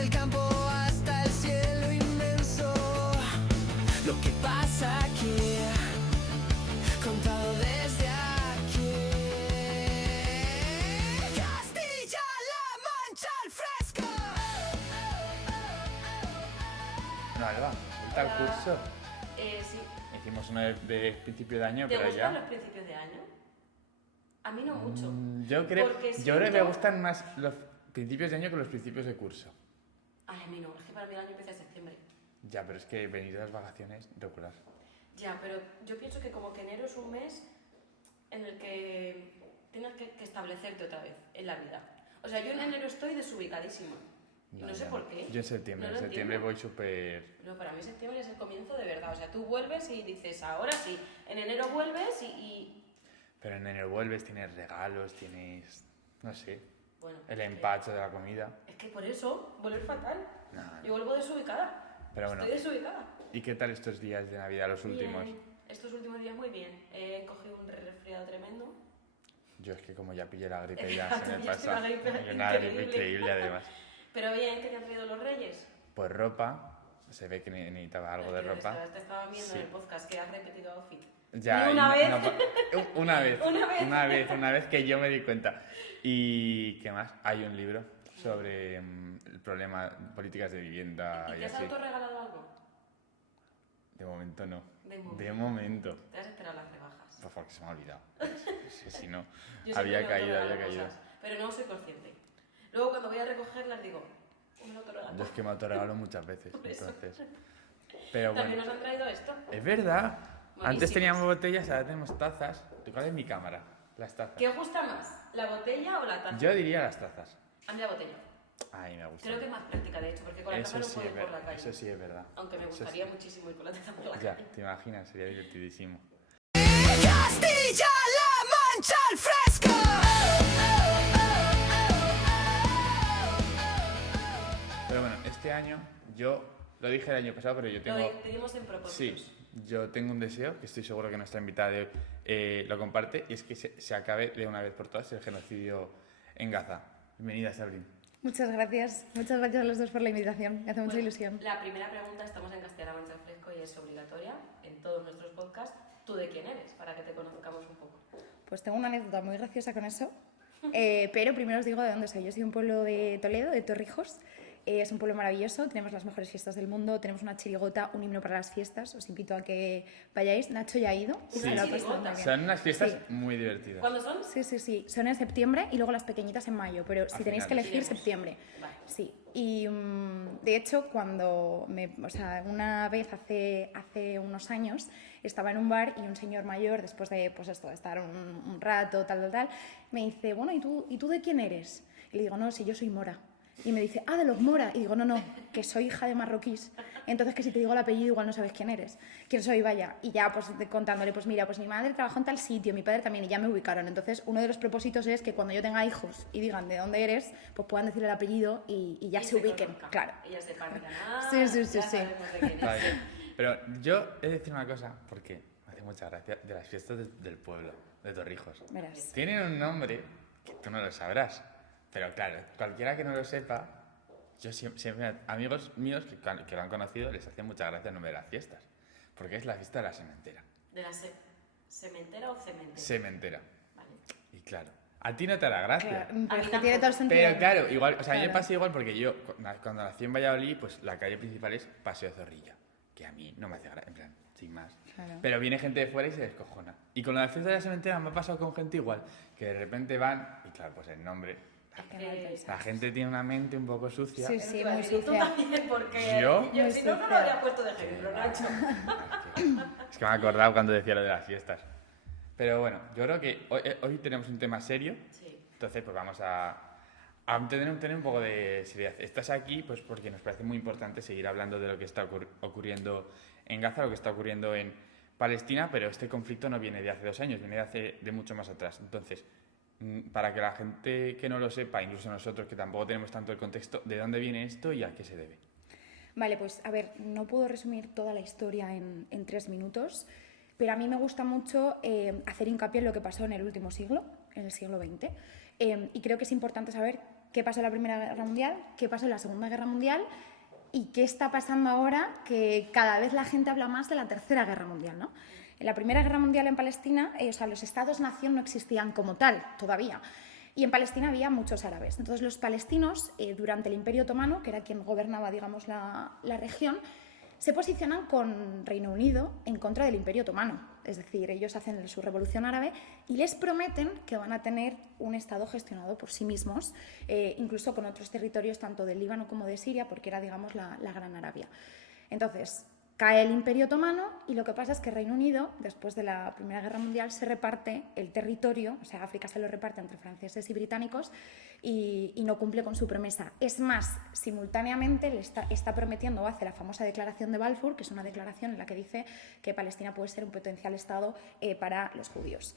Desde el campo hasta el cielo inmenso, lo que pasa aquí, contado desde aquí. Castilla-La Mancha al fresco. No, Alba, ¿vuelta al curso? Sí. Hicimos uno de principio de año, ¿Te pero gustan ya... los principios de año? A mí no mucho. Yo creo Porque que me siento- gustan más los principios de año que los principios de curso. Ay, a mí no, es que para mí el año empieza en septiembre. Ya, pero es que venir a las vacaciones, regular. Ya, pero yo pienso que como que enero es un mes en el que tienes que establecerte otra vez en la vida. O sea, yo en enero estoy desubicadísima. Y no sé por qué. Yo en septiembre, No en lo septiembre entiendo. voy súper... No, para mí septiembre es el comienzo de verdad. O sea, tú vuelves y dices, ahora sí. En enero vuelves y Pero en enero vuelves, tienes regalos, tienes... no sé, bueno, el empacho de la comida. es que por eso volver fatal. Nada. Yo vuelvo desubicada. Pero bueno, Estoy desubicada. ¿y qué tal estos días de Navidad, los últimos? Bien. Estos últimos días muy bien. He cogido un resfriado tremendo. Yo es que como ya pillé la gripe ya se me Pillaste pasa. una gripe Una gripe increíble. increíble además. Pero bien, ¿qué te han traído los reyes? Pues ropa, se ve que necesitaba algo de Es que ropa. Te estaba viendo Sí. en el podcast que has repetido outfit. Ya, ¿Ni una vez? una vez. Una vez. Una vez que yo me di cuenta. ¿Y qué más? Hay un libro sobre el problema, políticas de vivienda ¿Y y te has así. autorregalado algo? De momento no. De momento. De momento. Te has esperado las rebajas. Pues porque se me ha olvidado. Es que si no, Yo siempre había me caído, autorregalo había caído. cosas, pero no soy consciente. Luego cuando voy a recogerlas digo, me lo autorregalo. Yo es que me autorregalo muchas veces, Por eso. entonces. Pero También bueno, nos han traído esto. es verdad. Antes Buenísimas. teníamos botellas, ahora tenemos tazas. ¿Cuál es mi cámara? Las tazas. ¿Qué os gusta más? ¿La botella o la taza? Yo diría las tazas. A mí la botella. Ay, me gusta. Creo que es más práctica, de hecho, porque con la taza Eso no sí, puedes es ir por la verdad. calle. Eso sí es verdad. Aunque me Eso gustaría sí. muchísimo ir con la taza por la Ya, calle. te imaginas, sería divertidísimo. Castilla-La Mancha al fresco. Pero bueno, este año yo lo dije el año pasado, pero yo tengo... Lo pedimos en propósitos. Sí, yo tengo un deseo, que estoy seguro que nuestra invitada de hoy lo comparte, y es que se acabe de una vez por todas el genocidio en Gaza. Bienvenida, Sabrina. Muchas gracias a los dos por la invitación, me hace mucha Bueno, ilusión. La primera pregunta, estamos en Castilla-La Mancha al Fresco y es obligatoria en todos nuestros podcasts. ¿Tú de quién eres? Para que te conozcamos un poco. Pues tengo una anécdota muy graciosa con eso, pero primero os digo de dónde soy. Yo soy de un pueblo de Toledo, de Torrijos. Es un pueblo maravilloso, tenemos las mejores fiestas del mundo, tenemos una chirigota, un himno para las fiestas, os invito a que vayáis. Nacho ya ha ido, Sí. se lo ha pasado Chirigota. muy bien. Son unas fiestas Sí. muy divertidas. ¿Cuándo son? Sí, son en septiembre y luego las pequeñas en mayo, pero si tenéis que finales. elegir, Iremos. septiembre. Vale. Sí, y de hecho una vez hace unos años estaba en un bar y un señor mayor, después de pues esto, de estar un rato, tal, me dice, bueno, ¿y tú de quién eres? Y le digo, no, si yo soy mora. Y me dice, de los Mora. Y digo, no, que soy hija de marroquíes. Entonces, que si te digo el apellido, igual no sabes quién eres. ¿Quién soy? Vaya. Y ya, pues contándole, pues mira, pues mi madre trabajó en tal sitio, mi padre también, y ya me ubicaron. Entonces, uno de los propósitos es que cuando yo tenga hijos y digan de dónde eres, pues puedan decir el apellido y ya Y se ubiquen. conozcan. Claro. Y ya sepan, Sí, ya sí. sabemos de quién es. Vale. Pero yo he de decir una cosa, porque me hace mucha gracia, de las fiestas del pueblo, de Torrijos. Verás. Tienen un nombre que tú no lo sabrás, pero claro, cualquiera que no lo sepa, yo siempre amigos míos que lo han conocido les hace mucha gracia el nombre de las fiestas, porque es la fiesta de la sementera. ¿De la sementera o cementera? Sementera. Vale. Y claro, a ti no te hará gracia. Claro, pero A es mí que tiene todo el sentido. Pero claro, igual, o sea, a mí me Claro. pasa igual porque yo, cuando nací en Valladolid, pues la calle principal es Paseo de Zorrilla, que a mí no me hace gracia, en plan, sin más. Claro. Pero viene gente de fuera y se descojona. Y con la fiesta de la sementera me ha pasado con gente igual, que de repente van, y claro, pues el nombre, Es que no hay pensado. la gente tiene una mente un poco sucia. Sí, Eso sí, te iba a muy decir, tú sucia. también, porque ¿Yo? yo Muy si no, no lo sucia. habría puesto de ejemplo, Nacho. Es que me he acordado cuando decía lo de las fiestas. Pero bueno, yo creo que hoy tenemos un tema serio, Sí. entonces pues vamos a tener un poco de seriedad. Estás aquí pues porque nos parece muy importante seguir hablando de lo que está ocurriendo en Gaza, lo que está ocurriendo en Palestina, pero este conflicto no viene de hace 2 años, viene de mucho más atrás. Entonces, para que la gente que no lo sepa, incluso nosotros que tampoco tenemos tanto el contexto, de dónde viene esto y a qué se debe. Vale, pues a ver, no puedo resumir toda la historia en 3 minutos, pero a mí me gusta mucho hacer hincapié en lo que pasó en el último siglo, en el siglo XX, y creo que es importante saber qué pasó en la Primera Guerra Mundial, qué pasó en la Segunda Guerra Mundial y qué está pasando ahora, que cada vez la gente habla más de la Tercera Guerra Mundial, ¿no? En la Primera Guerra Mundial en Palestina, los estados-nación no existían como tal todavía. Y en Palestina había muchos árabes. Entonces los palestinos, durante el Imperio Otomano, que era quien gobernaba, digamos, la región, se posicionan con Reino Unido en contra del Imperio Otomano. Es decir, ellos hacen su revolución árabe y les prometen que van a tener un Estado gestionado por sí mismos, incluso con otros territorios tanto del Líbano como de Siria, porque era, digamos, la Gran Arabia. Entonces, cae el Imperio Otomano y lo que pasa es que Reino Unido, después de la Primera Guerra Mundial, se reparte el territorio, o sea, África se lo reparte entre franceses y británicos y no cumple con su promesa. Es más, simultáneamente le está prometiendo, o hace la famosa declaración de Balfour, que es una declaración en la que dice que Palestina puede ser un potencial Estado para los judíos.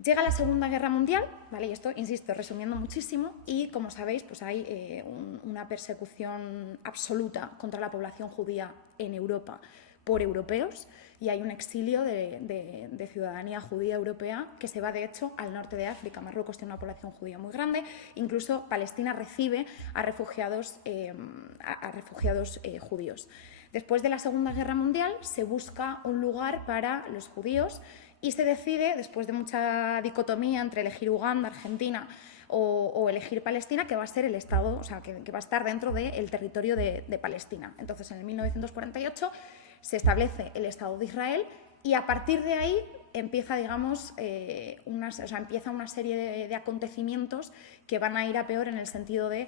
Llega la Segunda Guerra Mundial, ¿vale? Y esto, insisto, resumiendo muchísimo, y como sabéis, pues hay una persecución absoluta contra la población judía en Europa por europeos y hay un exilio de ciudadanía judía europea que se va, de hecho, al norte de África. Marruecos tiene una población judía muy grande, incluso Palestina recibe a refugiados judíos. Después de la Segunda Guerra Mundial se busca un lugar para los judíos y se decide, después de mucha dicotomía entre elegir Uganda, Argentina o elegir Palestina, que va a ser el Estado, o sea, que va a estar dentro del territorio de Palestina. Entonces, en el 1948 se establece el Estado de Israel y a partir de ahí empieza, digamos, empieza una serie de acontecimientos que van a ir a peor en el sentido de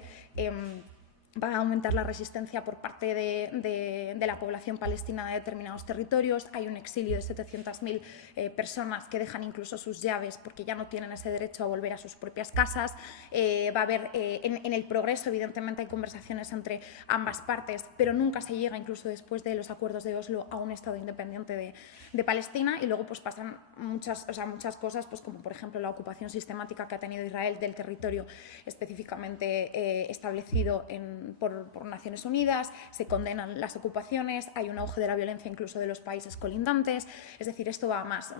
va a aumentar la resistencia por parte de la población palestina de determinados territorios. Hay un exilio de 700.000 personas que dejan incluso sus llaves porque ya no tienen ese derecho a volver a sus propias casas. Va a haber, en el progreso, evidentemente, hay conversaciones entre ambas partes, pero nunca se llega, incluso después de los acuerdos de Oslo, a un Estado independiente de Palestina. Y luego pues pasan muchas cosas, pues como por ejemplo la ocupación sistemática que ha tenido Israel del territorio específicamente establecido por Naciones Unidas. Se condenan las ocupaciones, hay un auge de la violencia incluso de los países colindantes. Es decir, esto va a más,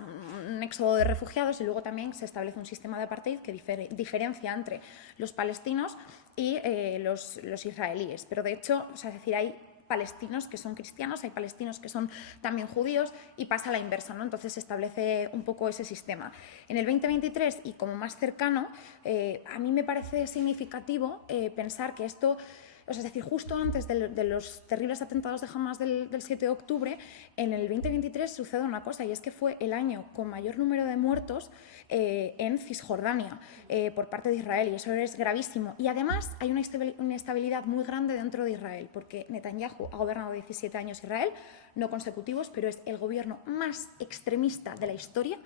un éxodo de refugiados, y luego también se establece un sistema de apartheid que diferencia entre los palestinos y los israelíes. Pero de hecho, o sea, es decir, hay palestinos que son cristianos, hay palestinos que son también judíos y pasa a la inversa, ¿no? Entonces se establece un poco ese sistema. En el 2023, y como más cercano, a mí me parece significativo pensar que esto, o sea, es decir, justo antes de los terribles atentados de Hamas del 7 de octubre, en el 2023 sucede una cosa, y es que fue el año con mayor número de muertos en Cisjordania por parte de Israel, y eso es gravísimo. Y además hay una inestabilidad muy grande dentro de Israel, porque Netanyahu ha gobernado 17 años Israel, no consecutivos, pero es el gobierno más extremista de la historia.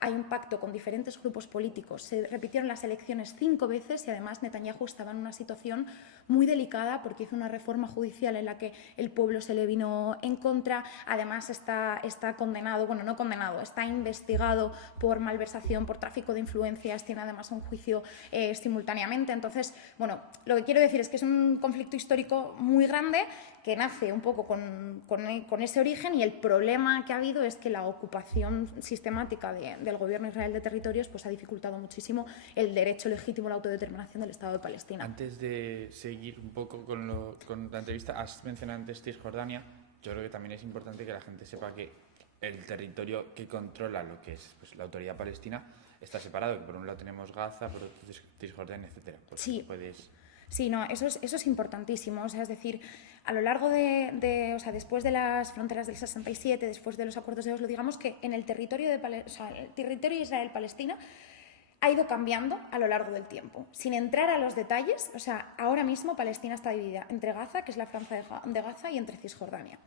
Hay un pacto con diferentes grupos políticos, se repitieron las elecciones 5 veces y además Netanyahu estaba en una situación muy delicada porque hizo una reforma judicial en la que el pueblo se le vino en contra. Además está condenado, bueno, no condenado, está investigado por malversación, por tráfico de influencias, tiene además un juicio simultáneamente. Entonces, bueno, lo que quiero decir es que es un conflicto histórico muy grande que nace un poco con ese origen, y el problema que ha habido es que la ocupación sistemática del gobierno de Israel de territorios pues ha dificultado muchísimo el derecho legítimo a la autodeterminación del Estado de Palestina. Antes de seguir un poco con la entrevista, has mencionado antes Cisjordania. Yo creo que también es importante que la gente sepa que el territorio que controla lo que es pues, la autoridad palestina está separado, que por un lado tenemos Gaza, por otro Cisjordania, etcétera. Pues sí. Puedes... Sí, no, eso es importantísimo. O sea, es decir, a lo largo o sea, después de las fronteras del 67, después de los acuerdos de Oslo, digamos que en el territorio el territorio Israel-Palestina ha ido cambiando a lo largo del tiempo. Sin entrar a los detalles, o sea, ahora mismo Palestina está dividida entre Gaza, que es la franja de Gaza, y entre Cisjordania.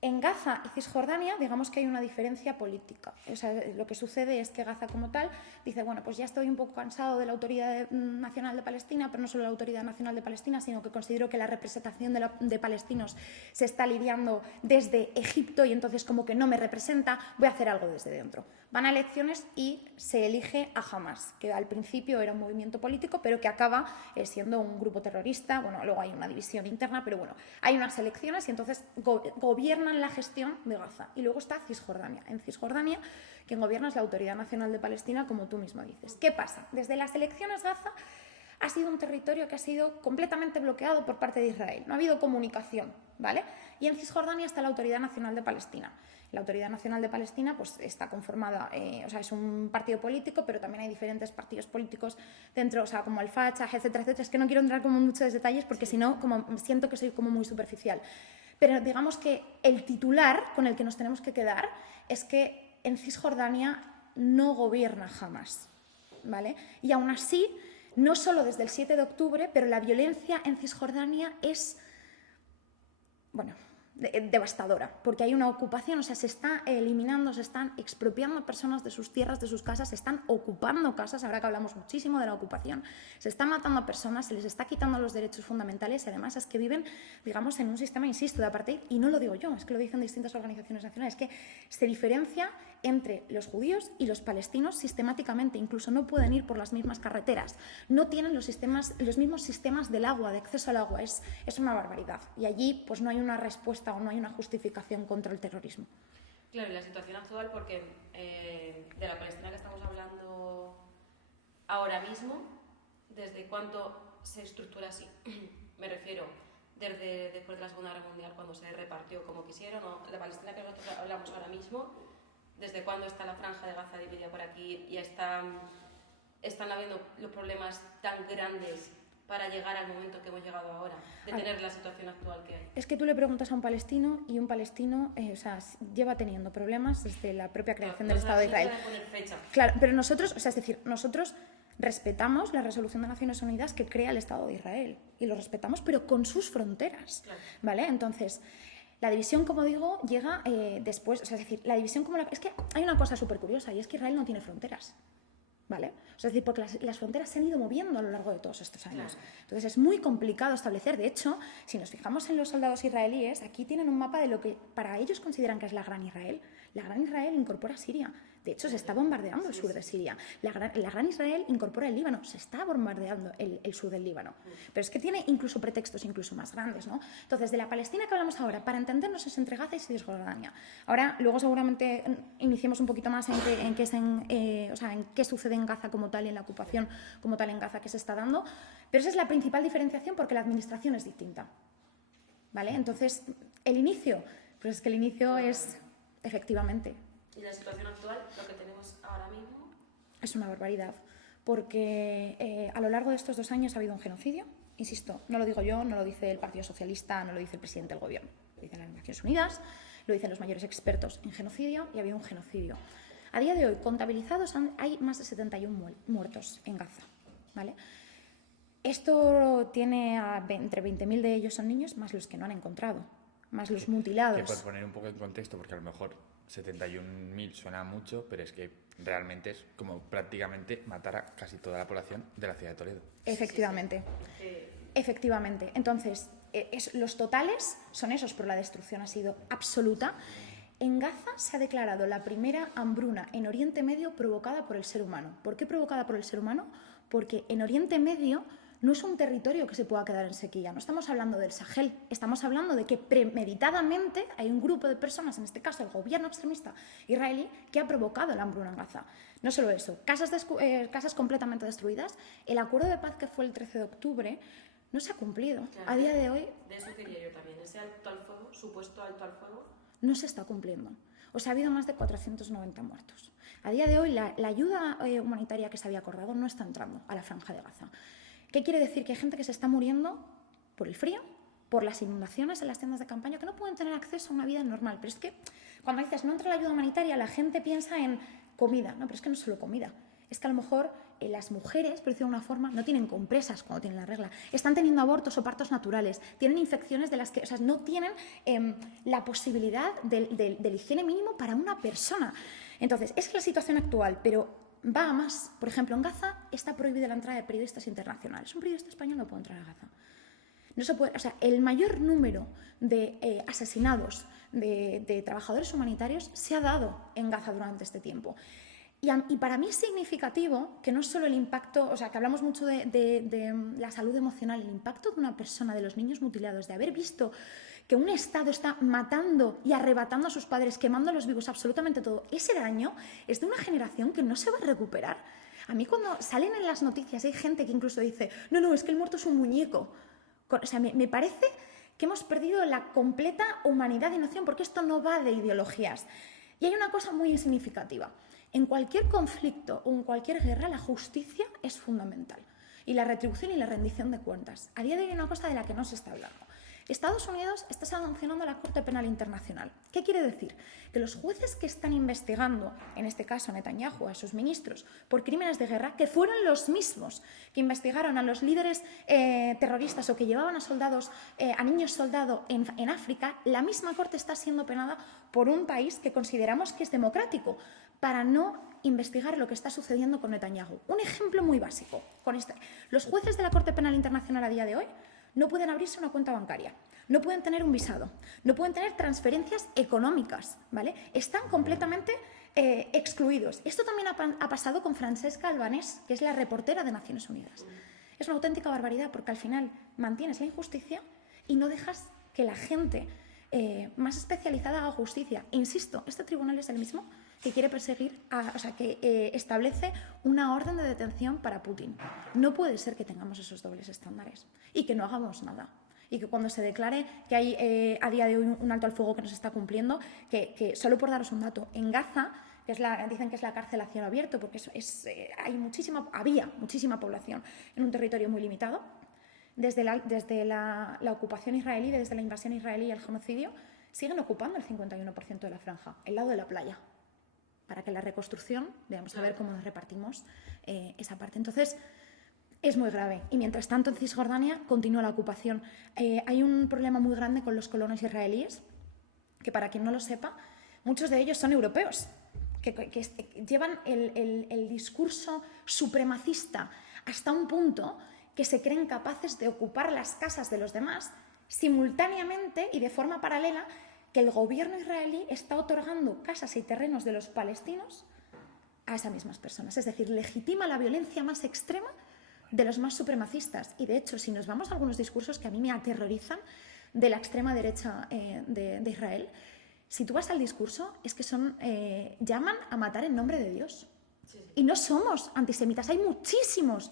En Gaza y Cisjordania, digamos que hay una diferencia política. O sea, lo que sucede es que Gaza como tal dice, bueno, pues ya estoy un poco cansado de la Autoridad Nacional de Palestina, pero no solo la Autoridad Nacional de Palestina, sino que considero que la representación de palestinos se está lidiando desde Egipto y entonces como que no me representa, voy a hacer algo desde dentro. Van a elecciones y se elige a Hamas, que al principio era un movimiento político, pero que acaba siendo un grupo terrorista. Bueno, luego hay una división interna, pero bueno, hay unas elecciones y entonces gobiernan la gestión de Gaza. Y luego está Cisjordania. En Cisjordania, quien gobierna es la Autoridad Nacional de Palestina, como tú mismo dices. ¿Qué pasa? Desde las elecciones Gaza ha sido un territorio que ha sido completamente bloqueado por parte de Israel. No ha habido comunicación, ¿vale? Y en Cisjordania está la Autoridad Nacional de Palestina. La Autoridad Nacional de Palestina pues, está conformada, o sea, es un partido político, pero también hay diferentes partidos políticos dentro, o sea, como el Fatah, etcétera, etcétera. Es que no quiero entrar como en muchos detalles porque si no, como siento que soy como muy superficial. Pero digamos que el titular con el que nos tenemos que quedar es que en Cisjordania no gobierna Hamás, ¿vale? Y aún así, no solo desde el 7 de octubre, pero la violencia en Cisjordania es, bueno, devastadora, porque hay una ocupación, o sea, se está eliminando, se están expropiando personas de sus tierras, de sus casas, se están ocupando casas, ahora que hablamos muchísimo de la ocupación, se están matando a personas, se les está quitando los derechos fundamentales y además es que viven, digamos, en un sistema, insisto, de apartheid, y no lo digo yo, es que lo dicen distintas organizaciones nacionales, que se diferencia entre los judíos y los palestinos sistemáticamente, incluso no pueden ir por las mismas carreteras, no tienen los mismos sistemas del agua, de acceso al agua, es una barbaridad. Y allí pues no hay una respuesta o no hay una justificación contra el terrorismo. Claro, y la situación actual, porque de la Palestina que estamos hablando ahora mismo, ¿desde cuánto se estructura así? Me refiero, desde después de la Segunda Guerra Mundial, cuando se repartió como quisieron, o la Palestina que nosotros hablamos ahora mismo, ¿desde cuándo está la franja de Gaza dividida por aquí y están habiendo los problemas tan grandes para llegar al momento que hemos llegado ahora, de tener la situación actual que hay? Es que tú le preguntas a un palestino y un palestino o sea, lleva teniendo problemas desde la propia creación del Estado de Israel. No poner fecha. Claro, pero nosotros, o sea, es decir, nosotros respetamos la resolución de Naciones Unidas que crea el Estado de Israel y lo respetamos, pero con sus fronteras, Claro. ¿vale? Entonces, la división, como digo, llega después, o sea, es decir, la división como es que hay una cosa súper curiosa y es que Israel no tiene fronteras. ¿Vale? O sea, es decir, porque las fronteras se han ido moviendo a lo largo de todos estos años. Claro. Entonces es muy complicado establecer. De hecho, si nos fijamos en los soldados israelíes, aquí tienen un mapa de lo que para ellos consideran que es la Gran Israel. La Gran Israel incorpora Siria. De hecho, se está bombardeando el sur de Siria. La Gran Israel incorpora el Líbano. Se está bombardeando el sur del Líbano. Pero es que tiene incluso pretextos incluso más grandes, ¿no? Entonces, de la Palestina que hablamos ahora, para entendernos, es entre Gaza y Cisjordania. Ahora, luego seguramente iniciemos un poquito más en qué sucede en Gaza como tal y en la ocupación como tal en Gaza que se está dando. Pero esa es la principal diferenciación porque la administración es distinta, ¿vale? Entonces, el inicio, pues es que el inicio es, efectivamente, ¿Y la situación actual, lo que tenemos ahora mismo? es una barbaridad, porque a lo largo de estos 2 años ha habido un genocidio, insisto, no lo digo yo, no lo dice el Partido Socialista, no lo dice el presidente del Gobierno, lo dicen las Naciones Unidas, lo dicen los mayores expertos en genocidio y ha habido un genocidio. A día de hoy, contabilizados, hay más de 71 muertos en Gaza, ¿vale? Esto tiene entre 20.000 de ellos son niños, más los que no han encontrado, más los mutilados. Que por poner un poco en contexto, porque a lo mejor 71.000 suena mucho, pero es que realmente es como prácticamente matar a casi toda la población de la ciudad de Toledo. Efectivamente. Efectivamente. Entonces, los totales son esos, pero la destrucción ha sido absoluta. En Gaza se ha declarado la primera hambruna en Oriente Medio provocada por el ser humano. ¿Por qué provocada por el ser humano? Porque en Oriente Medio no es un territorio que se pueda quedar en sequía. No estamos hablando del Sahel, estamos hablando de que premeditadamente hay un grupo de personas, en este caso el gobierno extremista israelí, que ha provocado la hambruna en Gaza. No solo eso, casas completamente destruidas. El acuerdo de paz que fue el 13 de octubre no se ha cumplido. Claro, A día de hoy de eso quería yo también. Ese alto al fuego, supuesto alto al fuego, no se está cumpliendo. O sea, ha habido más de 490 muertos. A día de hoy, la ayuda humanitaria que se había acordado no está entrando a la franja de Gaza. ¿Qué quiere decir? Que hay gente que se está muriendo por el frío, por las inundaciones en las tiendas de campaña, que no pueden tener acceso a una vida normal. Pero es que cuando dices no entra la ayuda humanitaria, la gente piensa en comida. No, pero es que no es solo comida. Es que a lo mejor las mujeres, por decirlo de una forma, no tienen compresas cuando tienen la regla. Están teniendo abortos o partos naturales. Tienen infecciones de las que, o sea, no tienen la posibilidad del higiene mínimo para una persona. Entonces, esa es la situación actual, pero va a más. Por ejemplo, en Gaza está prohibida la entrada de periodistas internacionales. Un periodista español no puede entrar a Gaza. No se puede, o sea, el mayor número de asesinados de trabajadores humanitarios se ha dado en Gaza durante este tiempo. Y para mí es significativo que no solo el impacto, o sea, que hablamos mucho de la salud emocional, el impacto de una persona, de los niños mutilados, de haber visto que un Estado está matando y arrebatando a sus padres, quemándolos vivos, absolutamente todo. Ese daño es de una generación que no se va a recuperar. A mí cuando salen en las noticias hay gente que incluso dice, no, es que el muerto es un muñeco. O sea, me parece que hemos perdido la completa humanidad y noción, porque esto no va de ideologías. Y hay una cosa muy significativa. En cualquier conflicto o en cualquier guerra, la justicia es fundamental. Y la retribución y la rendición de cuentas. A día de hoy hay una cosa de la que no se está hablando. Estados Unidos está sancionando a la Corte Penal Internacional. ¿Qué quiere decir? Que los jueces que están investigando, en este caso a Netanyahu, a sus ministros, por crímenes de guerra, que fueron los mismos que investigaron a los líderes terroristas o que llevaban a soldados, a niños soldados en África, la misma Corte está siendo penada por un país que consideramos que es democrático, para no investigar lo que está sucediendo con Netanyahu. Un ejemplo muy básico. Los jueces de la Corte Penal Internacional a día de hoy no pueden abrirse una cuenta bancaria, no pueden tener un visado, no pueden tener transferencias económicas, ¿vale? Están completamente excluidos. Esto también ha pasado con Francesca Albanese, que es la reportera de Naciones Unidas. Es una auténtica barbaridad porque al final mantienes la injusticia y no dejas que la gente más especializada haga justicia. E insisto, este tribunal es el mismo que quiere perseguir, que establece una orden de detención para Putin. No puede ser que tengamos esos dobles estándares y que no hagamos nada. Y que cuando se declare que hay a día de hoy un alto al fuego que no se está cumpliendo, que solo por daros un dato, en Gaza, que dicen que es la cárcel a cielo abierto, porque había muchísima población en un territorio muy limitado, desde la ocupación israelí, desde la invasión israelí y el genocidio, siguen ocupando el 51% de la franja, el lado de la playa, para que la reconstrucción, veamos a ver cómo nos repartimos esa parte. Entonces, es muy grave. Y mientras tanto, en Cisjordania continúa la ocupación. Hay un problema muy grande con los colonos israelíes, que para quien no lo sepa, muchos de ellos son europeos, que llevan el discurso supremacista hasta un punto que se creen capaces de ocupar las casas de los demás simultáneamente y de forma paralela que el gobierno israelí está otorgando casas y terrenos de los palestinos a esas mismas personas. Es decir, legitima la violencia más extrema de los más supremacistas. Y de hecho, si nos vamos a algunos discursos que a mí me aterrorizan de la extrema derecha de Israel, si tú vas al discurso, es que llaman a matar en nombre de Dios. Y no somos antisemitas. Hay muchísimos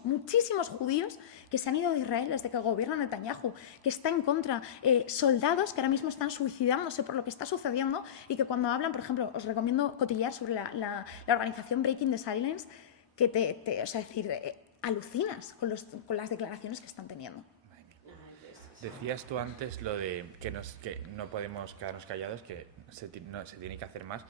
judíos que se han ido de Israel desde que gobierna Netanyahu, que está en contra. Soldados que ahora mismo están suicidándose por lo que está sucediendo y que cuando hablan, por ejemplo, os recomiendo cotillear sobre la organización Breaking the Silence, que alucinas con las declaraciones que están teniendo. Decías tú antes lo de que no podemos quedarnos callados, que se tiene que hacer más.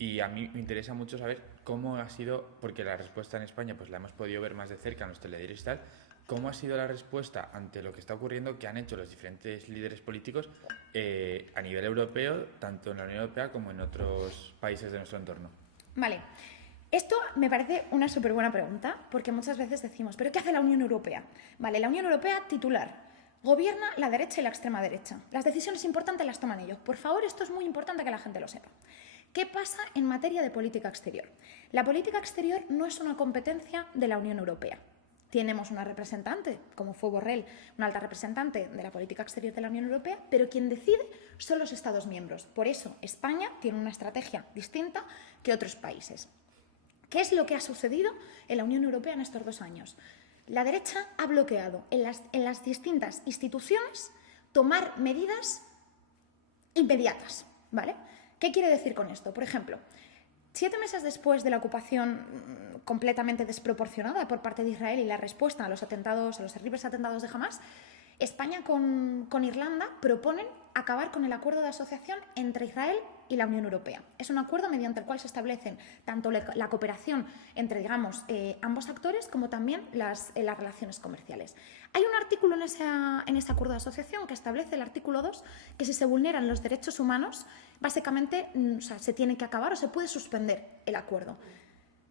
Y a mí me interesa mucho saber cómo ha sido, porque la respuesta en España pues la hemos podido ver más de cerca en los telediarios y tal, cómo ha sido la respuesta ante lo que está ocurriendo, que han hecho los diferentes líderes políticos a nivel europeo, tanto en la Unión Europea como en otros países de nuestro entorno. Vale. Esto me parece una súper buena pregunta, porque muchas veces decimos, ¿pero qué hace la Unión Europea? Vale, la Unión Europea, titular, gobierna la derecha y la extrema derecha. Las decisiones importantes las toman ellos. Por favor, esto es muy importante que la gente lo sepa. ¿Qué pasa en materia de política exterior? La política exterior no es una competencia de la Unión Europea. Tenemos una representante, como fue Borrell, una alta representante de la política exterior de la Unión Europea, pero quien decide son los Estados miembros. Por eso, España tiene una estrategia distinta que otros países. ¿Qué es lo que ha sucedido en la Unión Europea en estos 2 años? La derecha ha bloqueado en las distintas instituciones tomar medidas inmediatas, ¿vale? ¿Qué quiere decir con esto? Por ejemplo, 7 meses después de la ocupación completamente desproporcionada por parte de Israel y la respuesta a los terribles atentados de Hamás, España con Irlanda proponen acabar con el acuerdo de asociación entre Israel y la Unión Europea. Es un acuerdo mediante el cual se establecen tanto la cooperación entre, ambos actores como también las relaciones comerciales. Hay un artículo en ese acuerdo de asociación que establece, el artículo 2, que si se vulneran los derechos humanos, básicamente se tiene que acabar o se puede suspender el acuerdo.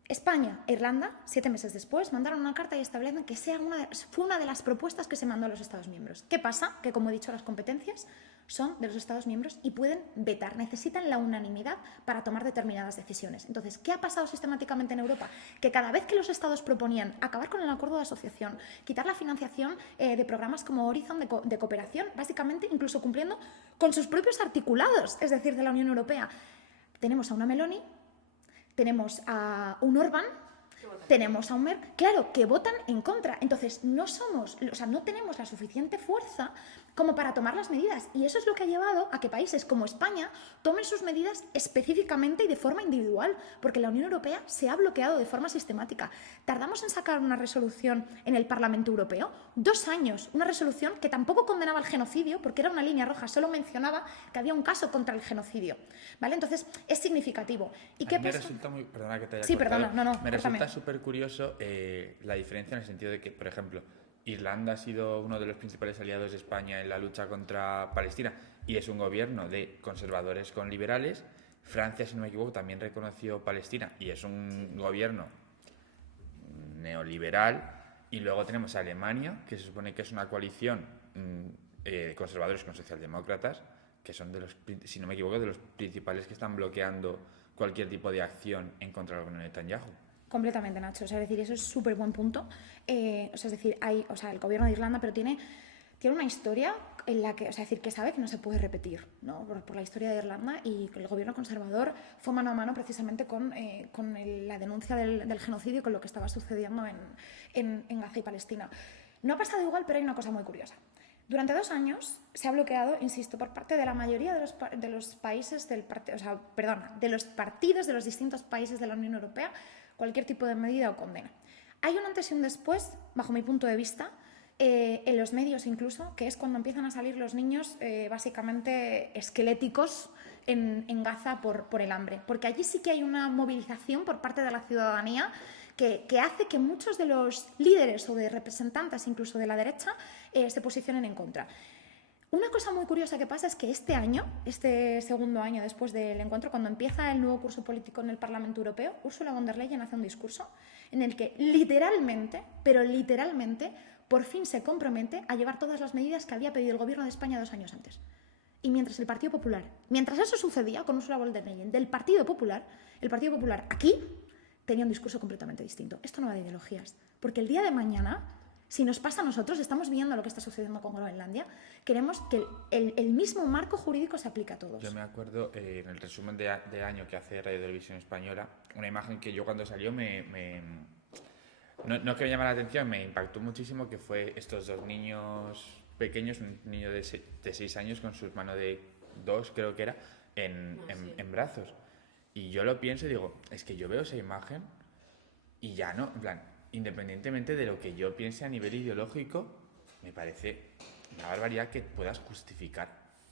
España e Irlanda, 7 meses después, mandaron una carta y establecen que fue una de las propuestas que se mandó a los Estados miembros. ¿Qué pasa? Que, como he dicho, las competencias son de los Estados miembros y pueden vetar, necesitan la unanimidad para tomar determinadas decisiones. Entonces, ¿qué ha pasado sistemáticamente en Europa? Que cada vez que los Estados proponían acabar con el acuerdo de asociación, quitar la financiación de programas como Horizon de cooperación, básicamente incluso cumpliendo con sus propios articulados, es decir, de la Unión Europea, tenemos a una Meloni, tenemos a un Orbán Tenemos a un claro, que votan en contra. Entonces, no tenemos la suficiente fuerza como para tomar las medidas. Y eso es lo que ha llevado a que países como España tomen sus medidas específicamente y de forma individual, porque la Unión Europea se ha bloqueado de forma sistemática. Tardamos en sacar una resolución en el Parlamento Europeo 2 años, una resolución que tampoco condenaba el genocidio, porque era una línea roja, solo mencionaba que había un caso contra el genocidio. ¿Vale? Entonces, es significativo. ¿Y qué pasa? Resulta muy... Perdona que te haya Sí, cortado. perdona, no, Me córtame. resulta súper curioso la diferencia en el sentido de que, por ejemplo, Irlanda ha sido uno de los principales aliados de España en la lucha contra Palestina y es un gobierno de conservadores con liberales. Francia, si no me equivoco, también reconoció Palestina y es un gobierno neoliberal. Y luego tenemos a Alemania, que se supone que es una coalición de conservadores con socialdemócratas, que son, si no me equivoco, de los principales que están bloqueando cualquier tipo de acción en contra del gobierno de Netanyahu. Completamente, Nacho. O sea, es decir, eso es súper buen punto. Es decir, el gobierno de Irlanda, pero tiene una historia en la que, es decir, que sabe que no se puede repetir, ¿no? Por la historia de Irlanda, y el gobierno conservador fue mano a mano precisamente con la denuncia del genocidio, con lo que estaba sucediendo en Gaza y Palestina. No ha pasado igual, pero hay una cosa muy curiosa. Durante 2 años se ha bloqueado, insisto, por parte de la mayoría de los países de los partidos de los distintos países de la Unión Europea, cualquier tipo de medida o condena. Hay un antes y un después, bajo mi punto de vista, en los medios incluso, que es cuando empiezan a salir los niños básicamente esqueléticos en Gaza por el hambre. Porque allí sí que hay una movilización por parte de la ciudadanía que hace que muchos de los líderes o de representantes incluso de la derecha se posicionen en contra. Una cosa muy curiosa que pasa es que este segundo año después del encuentro, cuando empieza el nuevo curso político en el Parlamento Europeo, Ursula von der Leyen hace un discurso en el que literalmente, por fin se compromete a llevar todas las medidas que había pedido el gobierno de España 2 años antes. Y mientras eso sucedía con Ursula von der Leyen del Partido Popular, el Partido Popular aquí tenía un discurso completamente distinto. Esto no va de ideologías, porque el día de mañana, si nos pasa a nosotros, estamos viendo lo que está sucediendo con Groenlandia, queremos que el mismo marco jurídico se aplique a todos. Yo me acuerdo en el resumen de año que hace Radio Televisión Española, una imagen que yo cuando salió no que me llamara la atención, me impactó muchísimo, que fue estos 2 niños pequeños, un niño de 6 años con su hermano de 2, creo que era, en brazos. Y yo lo pienso y digo, es que yo veo esa imagen y ya no, en plan, independientemente de lo que yo piense a nivel ideológico, me parece una barbaridad que puedas justificar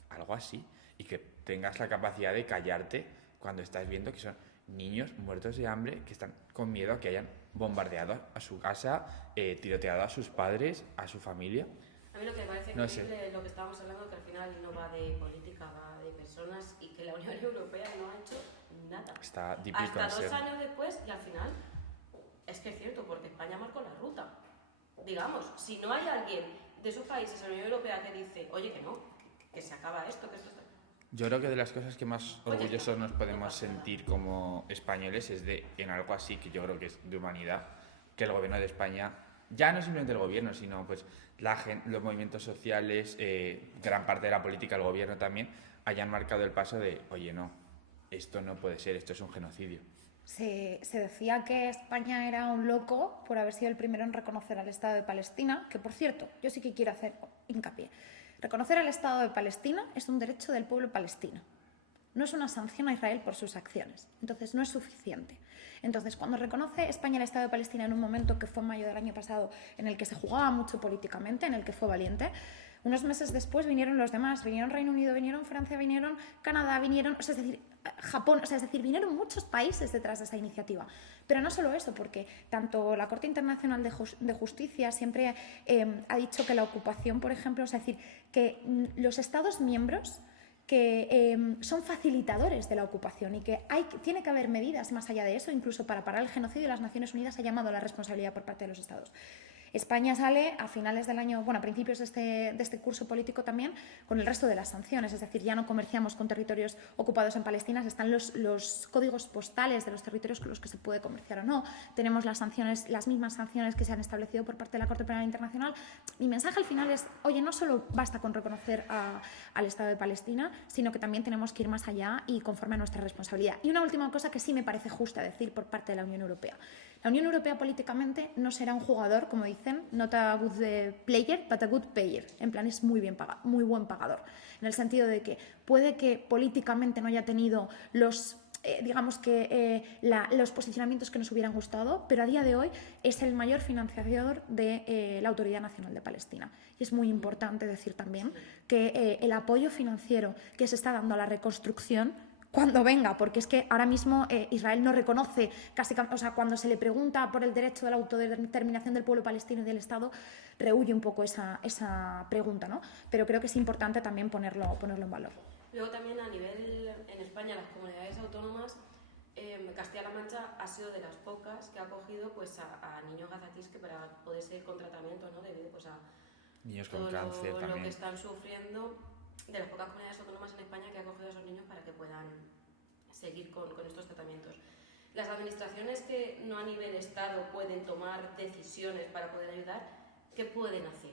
algo así y que tengas la capacidad de callarte cuando estás viendo que son niños muertos de hambre, que están con miedo a que hayan bombardeado a su casa, tiroteado a sus padres, a su familia. A mí lo que me parece increíble es lo que estábamos hablando, que al final no va de política, va de personas, y que la Unión Europea no ha hecho nada. Está típico hasta 2 años después, y al final es que es cierto, porque España marcó la ruta. Digamos, si no hay alguien de esos países en la Unión Europea que dice, oye, que no, que se acaba esto, que esto está... Yo creo que de las cosas que más orgullosos nos podemos sentir como españoles es en algo así, que yo creo que es de humanidad, que el gobierno de España, ya no simplemente el gobierno, sino pues los movimientos sociales, gran parte de la política, el gobierno también, hayan marcado el paso de, oye, no, esto no puede ser, esto es un genocidio. Se decía que España era un loco por haber sido el primero en reconocer al Estado de Palestina, que por cierto, yo sí que quiero hacer hincapié. Reconocer al Estado de Palestina es un derecho del pueblo palestino. No es una sanción a Israel por sus acciones. Entonces no es suficiente. Entonces, cuando reconoce España el Estado de Palestina en un momento que fue en mayo del año pasado, en el que se jugaba mucho políticamente, en el que fue valiente, unos meses después vinieron los demás, vinieron Reino Unido, vinieron Francia, vinieron Canadá, vinieron, es decir, Japón, es decir, vinieron muchos países detrás de esa iniciativa. Pero no solo eso, porque tanto la Corte Internacional de Justicia siempre ha dicho que la ocupación, por ejemplo, es decir, que los Estados miembros que son facilitadores de la ocupación y que tiene que haber medidas más allá de eso, incluso para parar el genocidio, las Naciones Unidas ha llamado a la responsabilidad por parte de los Estados. España sale a finales del año, bueno, a principios de este curso político también, con el resto de las sanciones, es decir, ya no comerciamos con territorios ocupados en Palestina, están los códigos postales de los territorios con los que se puede comerciar o no, tenemos las mismas sanciones que se han establecido por parte de la Corte Penal Internacional. Mi mensaje al final es, oye, no solo basta con reconocer al Estado de Palestina, sino que también tenemos que ir más allá y conforme a nuestra responsabilidad. Y una última cosa que sí me parece justa decir por parte de la Unión Europea. La Unión Europea políticamente no será un jugador, como dicen, not a good player, but a good payer. En plan, es muy buen pagador. En el sentido de que puede que políticamente no haya tenido los los posicionamientos que nos hubieran gustado, pero a día de hoy es el mayor financiador de la Autoridad Nacional de Palestina. Y es muy importante decir también que el apoyo financiero que se está dando a la reconstrucción, cuando venga, porque es que ahora mismo Israel no reconoce, cuando se le pregunta por el derecho de la autodeterminación del pueblo palestino y del Estado, rehúye un poco esa pregunta, ¿no? Pero creo que es importante también ponerlo en valor. Luego también a nivel, en España, las comunidades autónomas, Castilla-La Mancha ha sido de las pocas que ha acogido pues, a niños gazatíes que para poder seguir con tratamiento, ¿no? Debido pues, a niños con todo cáncer lo también. que están sufriendo, de las pocas comunidades autónomas en España que ha acogido a esos niños para que puedan seguir con estos tratamientos. Las administraciones que no a nivel Estado pueden tomar decisiones para poder ayudar, ¿qué pueden hacer?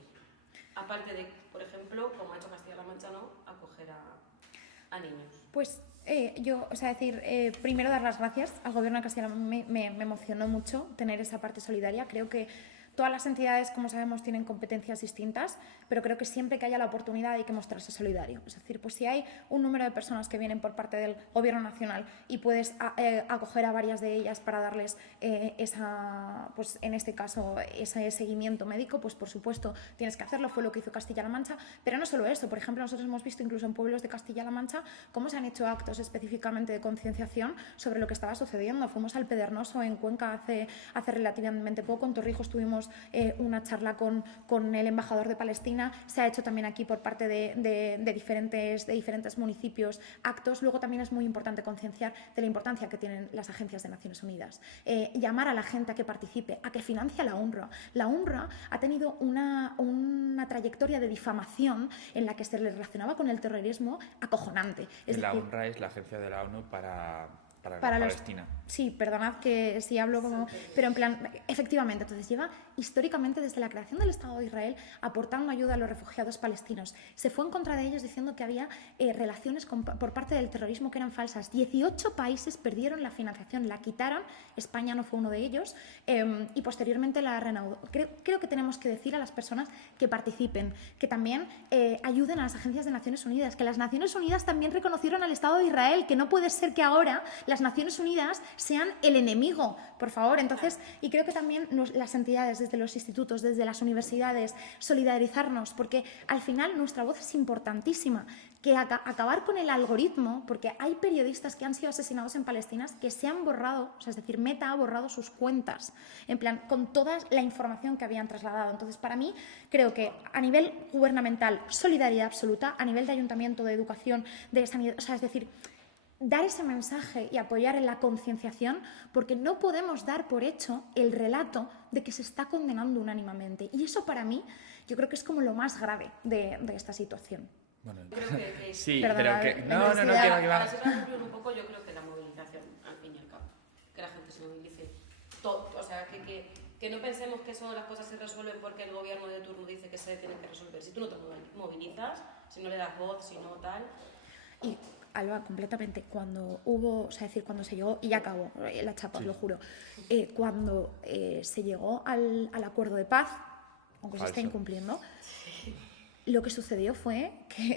Aparte de, por ejemplo, como ha hecho Castilla-La Mancha, ¿no? Acoger a niños. Pues primero dar las gracias al Gobierno de Castilla-La Mancha. Me emocionó mucho tener esa parte solidaria. Creo que todas las entidades, como sabemos, tienen competencias distintas, pero creo que siempre que haya la oportunidad hay que mostrarse solidario. Es decir, pues si hay un número de personas que vienen por parte del Gobierno nacional y puedes acoger a varias de ellas para darles pues en este caso, ese seguimiento médico, pues por supuesto tienes que hacerlo. Fue lo que hizo Castilla-La Mancha, pero no solo eso. Por ejemplo, nosotros hemos visto incluso en pueblos de Castilla-La Mancha cómo se han hecho actos específicamente de concienciación sobre lo que estaba sucediendo. Fuimos al Pedregoso en Cuenca hace relativamente poco. En Torrijos tuvimos una charla con el embajador de Palestina. Se ha hecho también aquí por parte de diferentes municipios actos. Luego también es muy importante concienciar de la importancia que tienen las agencias de Naciones Unidas. Llamar a la gente a que participe, a que financie la UNRWA. La UNRWA ha tenido una trayectoria de difamación en la que se le relacionaba con el terrorismo acojonante. UNRWA es la agencia de la ONU para Palestina. Sí, perdonad que sí hablo como... Pero en plan, efectivamente, entonces lleva históricamente desde la creación del Estado de Israel aportando ayuda a los refugiados palestinos. Se fue en contra de ellos diciendo que había relaciones por parte del terrorismo que eran falsas. 18 países perdieron la financiación, la quitaron, España no fue uno de ellos, y posteriormente la reanudó. Creo que tenemos que decir a las personas que participen, que también ayuden a las agencias de Naciones Unidas, que las Naciones Unidas también reconocieron al Estado de Israel, que no puede ser que ahora las Naciones Unidas sean el enemigo, por favor. Entonces, y creo que también las entidades, desde los institutos, desde las universidades, solidarizarnos, porque al final nuestra voz es importantísima, que acabar con el algoritmo, porque hay periodistas que han sido asesinados en Palestina que se han borrado, o sea, es decir, Meta ha borrado sus cuentas, en plan, con toda la información que habían trasladado. Entonces, para mí, creo que a nivel gubernamental, solidaridad absoluta, a nivel de ayuntamiento, de educación, de sanidad, o sea, es decir, dar ese mensaje y apoyar en la concienciación, porque no podemos dar por hecho el relato de que se está condenando unánimemente. Y eso para mí, yo creo que es como lo más grave de esta situación. Bueno, Creo que sí, Perdona, pero que... la No, necesidad- que va. Para concluir un poco, yo creo que la movilización, al fin y al cabo, que la gente se movilice. O sea, que no pensemos que eso las cosas se resuelven porque el gobierno de turno dice que se tienen que resolver. Si tú no te movilizas, si no le das voz, si no tal... Y Alba, completamente, cuando hubo, o sea, decir, cuando se llegó, y ya acabó la chapa, os lo juro, cuando se llegó al acuerdo de paz, aunque se está incumpliendo, lo que sucedió fue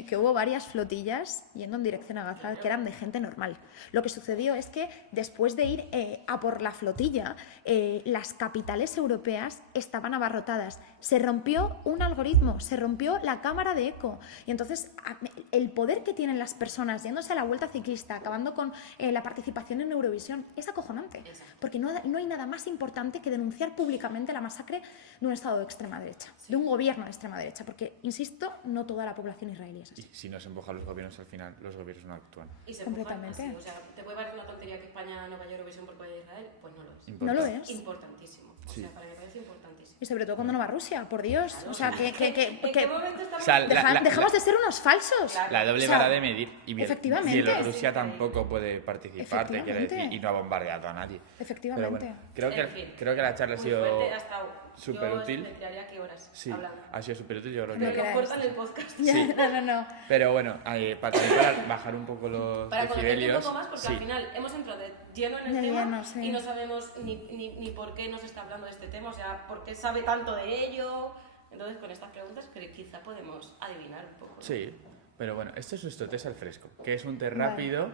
que hubo varias flotillas yendo en dirección a Gaza que eran de gente normal. Lo que sucedió es que después de ir a por la flotilla, las capitales europeas estaban abarrotadas. Se rompió un algoritmo, se rompió la cámara de eco. Y entonces el poder que tienen las personas yéndose a la vuelta ciclista, acabando con la participación en Eurovisión, es acojonante. Porque no hay nada más importante que denunciar públicamente la masacre de un Estado de extrema derecha, de un gobierno de extrema derecha. Porque, insisto, no toda la población israelí es así. Y si nos empujan los gobiernos, al final los gobiernos no actúan. Y se Completamente. empujan así. O sea, ¿te puede parecer una tontería que España no vaya a Eurovisión por culpa de Israel? Pues no lo es. No lo es. Importantísimo. O Sí. sea, para mí me parece importantísimo. Y sobre todo cuando no va Rusia, por Dios. O sea, ¿En qué momento estamos? O sea, dejamos de ser unos falsos. Claro. La doble O sea, vara de medir. Y efectivamente. Bielorrusia tampoco puede participar, te quiero decir, Efectivamente. y no ha bombardeado a nadie. Efectivamente. Pero bueno, creo que la charla ha Muy sido... fuerte, ha estado súper Yo útil. me tiraría aquí horas Sí, hablando. ha sido súper útil, yo creo Me que... que era lo cortan esto. el podcast. Ya, no. Pero bueno, para bajar un poco los Para conocerte un decibelios... poco más, porque sí. al final hemos entrado de lleno en el De tema lleno, sí. y no sabemos ni por qué nos está hablando de este tema, o sea, por qué sabe tanto de ello. Entonces, con estas preguntas quizá podemos adivinar un poco, ¿no? Sí, pero bueno, esto es nuestro test al fresco, que es un test Vale. rápido,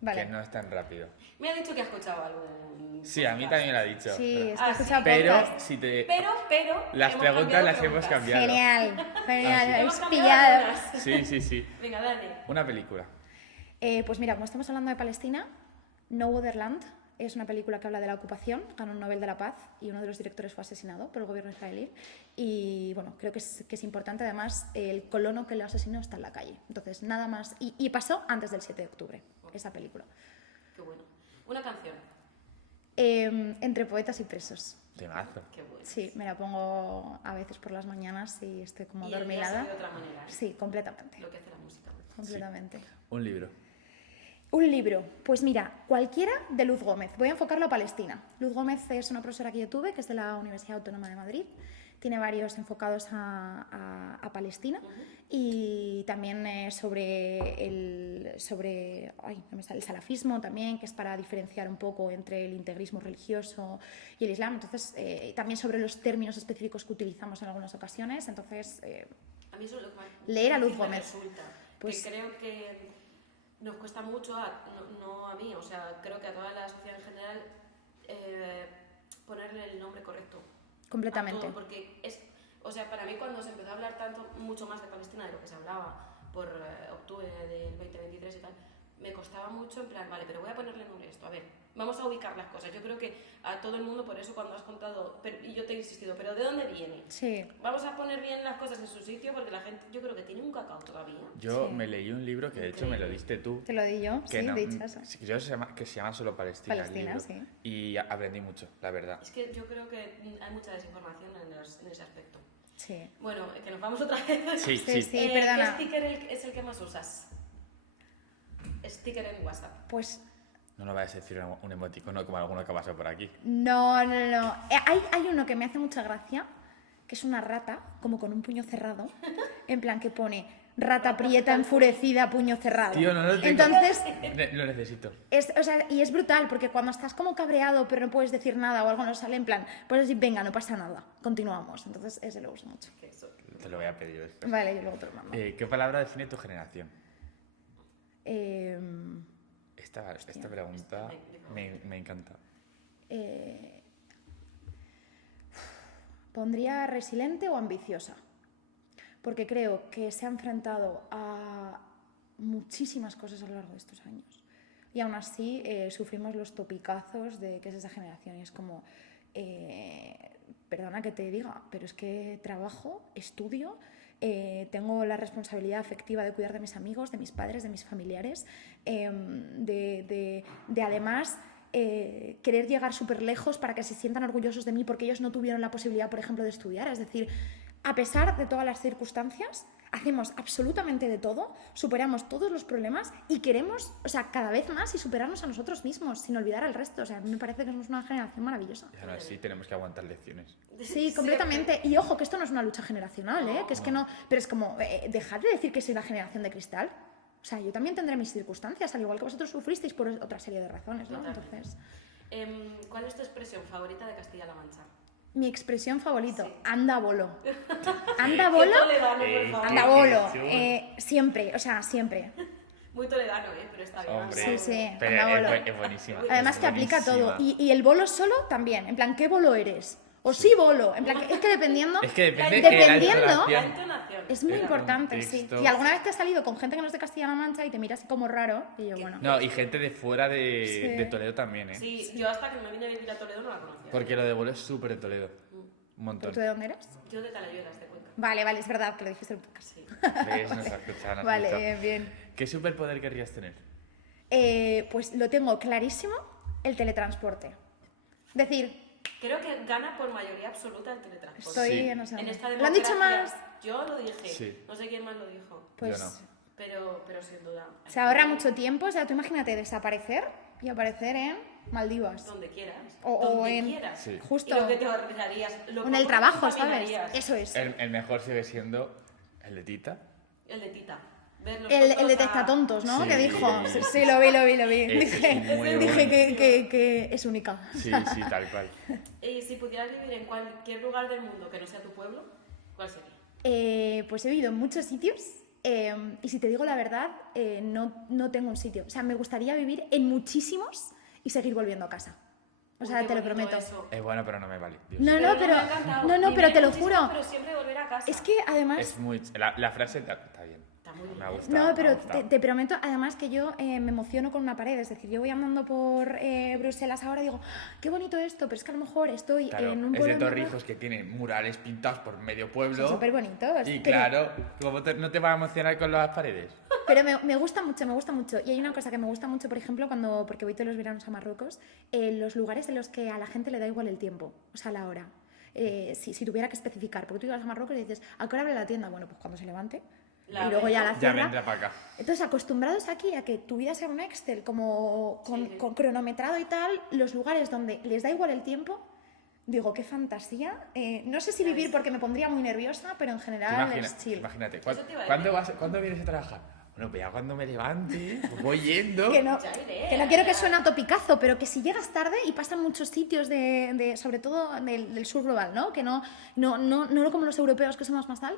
Vale. que no es tan rápido. Me ha dicho que ha escuchado algo en Sí, a mí podcast. también me lo ha dicho. Sí, pero- es que he Ah, escuchado sí. Pero podcast. si te... Pero Las hemos preguntas cambiado las hemos preguntas. cambiado. Genial, genial, Ah, sí. habéis Hemos cambiado pillado. algunas. Sí. Venga, dale. Una película. Pues mira, como estamos hablando de Palestina, No Other Land es una película que habla de la ocupación, ganó un Nobel de la Paz y uno de los directores fue asesinado por el gobierno israelí. Y bueno, creo que es importante, además, el colono que lo asesinó está en la calle. Entonces, nada más. Y pasó antes del 7 de octubre, esa película. Qué bueno. Una canción. Entre poetas y presos. Temazo. Qué bueno. Sí, me la pongo a veces por las mañanas y estoy como Y el día dormilada. sale de otra manera. Sí, completamente. Lo que hace la música. Completamente. Un libro. Un libro, pues mira, cualquiera de Luz Gómez. Voy a enfocarlo a Palestina. Luz Gómez es una profesora que yo tuve, que es de la Universidad Autónoma de Madrid. Tiene varios enfocados a Palestina y también sobre el salafismo también, que es para diferenciar un poco entre el integrismo religioso y el islam. Entonces, también sobre los términos específicos que utilizamos en algunas ocasiones. Entonces, A mí eso es lo que más Leer a Luz difícil me Gómez. resulta. Pues- Que creo que nos cuesta mucho, no a mí, o sea, creo que a toda la sociedad en general, ponerle el nombre correcto. completamente. A todo, porque es, o sea, para mí cuando se empezó a hablar mucho más de Palestina de lo que se hablaba por octubre del 2023 y tal, me costaba mucho en plan, vale, pero voy a ponerle nombre a esto, a ver, vamos a ubicar las cosas. Yo creo que a todo el mundo, por eso cuando has contado, y yo te he insistido, pero ¿de dónde viene? Sí, Vamos a poner bien las cosas en su sitio porque la gente, yo creo que tiene un cacao todavía. Yo Sí. me leí un libro que de hecho me lo diste tú. te lo di yo, Que sí, no, dichas. sí, que se llama solo Palestina, Palestina, el libro. sí. Y aprendí mucho, la verdad. Es que yo creo que hay mucha desinformación en ese aspecto. Sí. Bueno, que nos vamos otra vez. Sí, Sí, sí. sí, perdona. ¿Qué sticker es el que más usas? Sticker en WhatsApp. Pues No lo vayas a decir un emoticono como alguno que ha pasado por aquí. no. Hay uno que me hace mucha gracia, que es una rata, como con un puño cerrado, en plan que pone rata prieta enfurecida, puño cerrado. Tío, no lo tengo. Entonces, Lo necesito. y es brutal, porque cuando estás como cabreado, pero no puedes decir nada o algo no sale, en plan, puedes decir, venga, no pasa nada, continuamos. Entonces, ese lo uso mucho. Que eso. Te lo voy a pedir después. Vale, yo luego te lo mando. ¿Qué palabra define tu generación? Em, Esta pregunta me encanta. Pondría resiliente o ambiciosa, porque creo que se ha enfrentado a muchísimas cosas a lo largo de estos años y aún así sufrimos los topicazos de que es esa generación y es como, perdona que te diga, pero es que trabajo, estudio, tengo la responsabilidad afectiva de cuidar de mis amigos, de mis padres, de mis familiares, de además querer llegar súper lejos para que se sientan orgullosos de mí porque ellos no tuvieron la posibilidad, por ejemplo, de estudiar. Es decir, a pesar de todas las circunstancias, hacemos absolutamente de todo, superamos todos los problemas y queremos, o sea, cada vez más y superarnos a nosotros mismos, sin olvidar al resto. O sea, a mí me parece que somos una generación maravillosa. Y aún así tenemos que aguantar lecciones. Sí, completamente. Y ojo, que esto no es una lucha generacional, ¿eh? Que es que no... Pero es como, dejad de decir que soy la generación de cristal. O sea, yo también tendré mis circunstancias, al igual que vosotros sufristeis por otra serie de razones, ¿no? Totalmente. Entonces, ¿Cuál es tu expresión favorita de Castilla-La Mancha? mi expresión favorito, Sí. anda bolo. Anda bolo, Qué toledano, por favor. anda bolo. Siempre, o sea, siempre. Muy toledano, pero está bien. Hombre, Sí, sí, pero anda bolo. es buenísima. Además es que aplica todo. buenísima. Y el bolo solo también, en plan, ¿qué bolo eres? O sí bolo, en plan, es que dependiendo... Es que depende Dependiendo- de la La entonación. entonación. Es muy El importante, sí. contexto. Y alguna vez te has salido con gente que no es de Castilla-La Mancha y te miras así como raro, y yo, bueno... No, y gente de fuera Sí. de Toledo también, ¿eh? Sí, yo hasta que me vine a vivir a Toledo no la conocía. Porque lo de Bolo es súper de Toledo. Un montón. ¿Tú de dónde eres? Yo de Talayuelas, de Cuenca. Vale, es verdad, que lo dijiste en el podcast. Sí. ¿Ves? Nos ha escuchado, nos ha Vale, escuchado. bien. ¿Qué superpoder querrías tener? Pues lo tengo clarísimo, el teletransporte. Decir, Creo que gana por mayoría absoluta el teletransporte. estoy Sí. en esa... En esta ¿Lo han dicho democracia, más? Yo lo dije. Sí. No sé quién más lo dijo. Pues Yo no. Pero sin duda. se ahorra mucho tiempo, o sea, tú imagínate desaparecer y aparecer en Maldivas. Donde quieras. O donde en- quieras. Sí. Justo Y lo que te ahorrarías. Lo en el poco trabajo, que ¿sabes? caminarías. Eso es. El mejor sigue siendo el de Tita. El de Tita. Ver los El tontos de a- Testatontos, ¿no? Sí. Que dijo. Sí, lo vi. Ese es muy Dije bueno. que es única. Sí, tal cual. Y si pudieras vivir en cualquier lugar del mundo que no sea tu pueblo, ¿cuál sería? Pues he vivido en muchos sitios y si te digo la verdad, no tengo un sitio. O sea, me gustaría vivir en muchísimos y seguir volviendo a casa. O Uy, sea, qué te lo bonito prometo. eso. Es bueno, pero no me vale. Dios. No, Pero no, me pero, ha encantado. no, Vivir pero te lo muchísimo, juro. Pero siempre volver a casa. Es que además... Es muy... La frase está bien. Está muy bien. Me ha gustado. No, pero me ha gustado. te prometo, además, que yo me emociono con una pared. Es decir, yo voy andando por Bruselas ahora y digo, "Ah, qué bonito esto", pero es que a lo mejor estoy Claro, en un es pueblo... de Torrijos que tiene murales pintados por medio pueblo. Son súper bonitos. Y pero- claro, ¿cómo no te va a emocionar con las paredes? Pero me gusta mucho. Y hay una cosa que me gusta mucho, por ejemplo, porque voy todos los veranos a Marruecos, los lugares en los que a la gente le da igual el tiempo, o sea, la hora. Si tuviera que especificar, porque tú ibas a Marruecos y dices, ¿a qué hora abre la tienda? Bueno, pues cuando se levante. La y luego ya la Ya cierra. vendrá para acá. Entonces, acostumbrados aquí a que tu vida sea un Excel, como con cronometrado y tal, los lugares donde les da igual el tiempo, digo, qué fantasía. No sé si vivir porque me pondría muy nerviosa, pero en general es chill. Imagínate, Eso te iba a decir. ¿cuándo vienes a trabajar? Bueno, pues ya cuando me levante, pues voy yendo. Que no, Ya iré. que no quiero que suene a topicazo, pero que si llegas tarde y pasan muchos sitios sobre todo del sur global, ¿no? Que no como los europeos que somos más tal.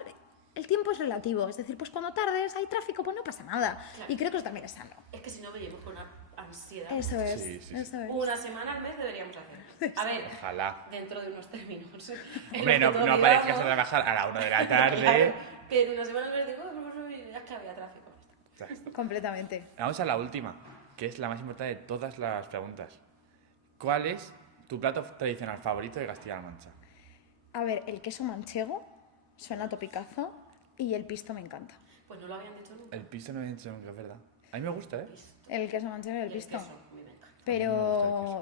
El tiempo es relativo, es decir, pues cuando tardes hay tráfico, pues no pasa nada. Claro. Y creo que eso también es sano. Es que si no veíamos con una ansiedad. Eso es, Sí. eso es. Una semana al mes deberíamos hacer. A ver, Ojalá. dentro de unos términos. Hombre, no aparezcas a trabajar a la 1 de la tarde. Claro, pero una semana al mes digo, es que había tráfico. Completamente. Vamos a la última, que es la más importante de todas las preguntas. ¿Cuál es tu plato tradicional favorito de Castilla-La Mancha? A ver, el queso manchego suena a topicazo y el pisto me encanta. Pues no lo habían dicho nunca. El pisto no me he dicho nunca, es verdad. A mí me gusta, ¿eh? El queso manchego y el Y pisto. queso, a mí me encanta.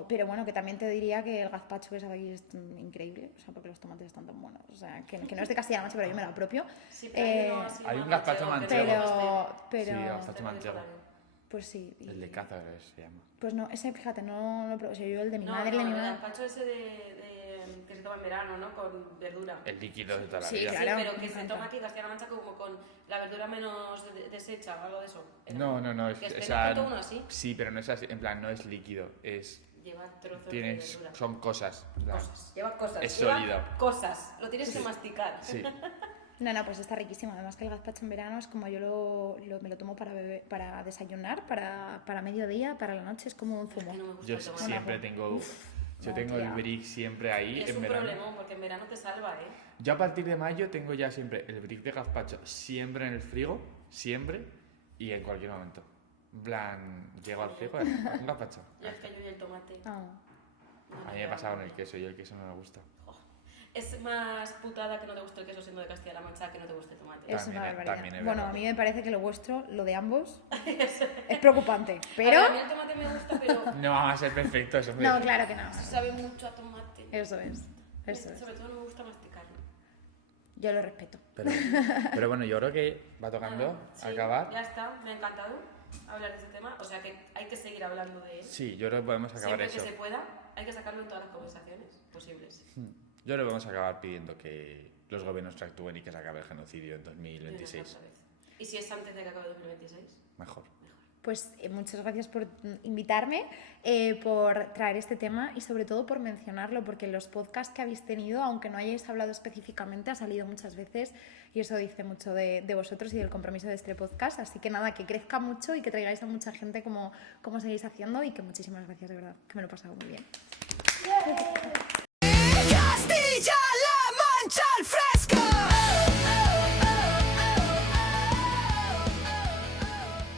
Pero bueno, que también te diría que el gazpacho que sabe aquí es increíble, o sea, porque los tomates están tan buenos. O sea, que no es de Castilla-La Mancha, pero yo me lo apropio. Sí, pero hay uno así hay más un gazpacho manchego, manchego. que Sí, no gazpacho esté manchego. Pues sí. El de caza se llama. Pues no, ese, fíjate, no lo probé. O sea, yo el de mi No, madre, el de mi el madre. gazpacho ese que se toma en verano, ¿no? Con verdura. El líquido de toda la Sí, vida. claro. Sí, pero que me se encanta. toma aquí en Castilla-La Mancha como con la verdura menos deshecha o algo de eso. Era. No, Que es, esté en uno así, sí, pero no es así, en plan, no es líquido, es lleva trozos de tienes, verdura. son cosas. en plan, Cosas, lleva cosas. Es lleva sólido. Cosas, lo tienes que masticar. Sí, No, pues está riquísimo. Además que el gazpacho en verano es como yo me lo tomo para desayunar, para mediodía, para la noche, es como un Es que zumo. no me gusta yo el tomate. siempre tengo, yo no, tengo el tía. brick siempre ahí Es en un verano. problemón porque en verano te salva, ¿eh? Yo a partir de mayo tengo ya siempre el brick de gazpacho siempre en el frigo, siempre y en cualquier momento. En plan, llego al frigo, un gazpacho. Yo es que yo y el tomate. Ah. no A mí me pasa con el queso, y el queso no me gusta. Es más putada que no te guste el queso siendo de Castilla-La Mancha que no te guste el tomate. Eso es una También barbaridad. es Bueno, verdad. a mí me parece que lo vuestro, lo de ambos, es preocupante. A Pero... ver, a mí el tomate me gusta, pero No vamos a ser perfectos, hombre. No, claro que no. sabe mucho a tomate. Eso es. Eso es. Sobre todo no me gusta masticarlo. Yo lo respeto. Pero bueno, yo creo que va tocando Nada, sí, acabar. Ya está, me ha encantado hablar de este tema. O sea que hay que seguir hablando de él. Sí, yo creo que podemos acabar Siempre eso. que se pueda, hay que sacarlo en todas las conversaciones posibles. Yo creo que vamos a acabar pidiendo que los gobiernos actúen y que se acabe el genocidio en De una 2026. sola vez. ¿Y si es antes de que acabe 2026? Mejor. Pues muchas gracias por invitarme, por traer este tema y sobre todo por mencionarlo, porque los podcasts que habéis tenido, aunque no hayáis hablado específicamente, ha salido muchas veces y eso dice mucho de vosotros y del compromiso de este podcast. Así que nada, que crezca mucho y que traigáis a mucha gente como seguís haciendo y que muchísimas gracias, de verdad, que me lo he pasado muy bien.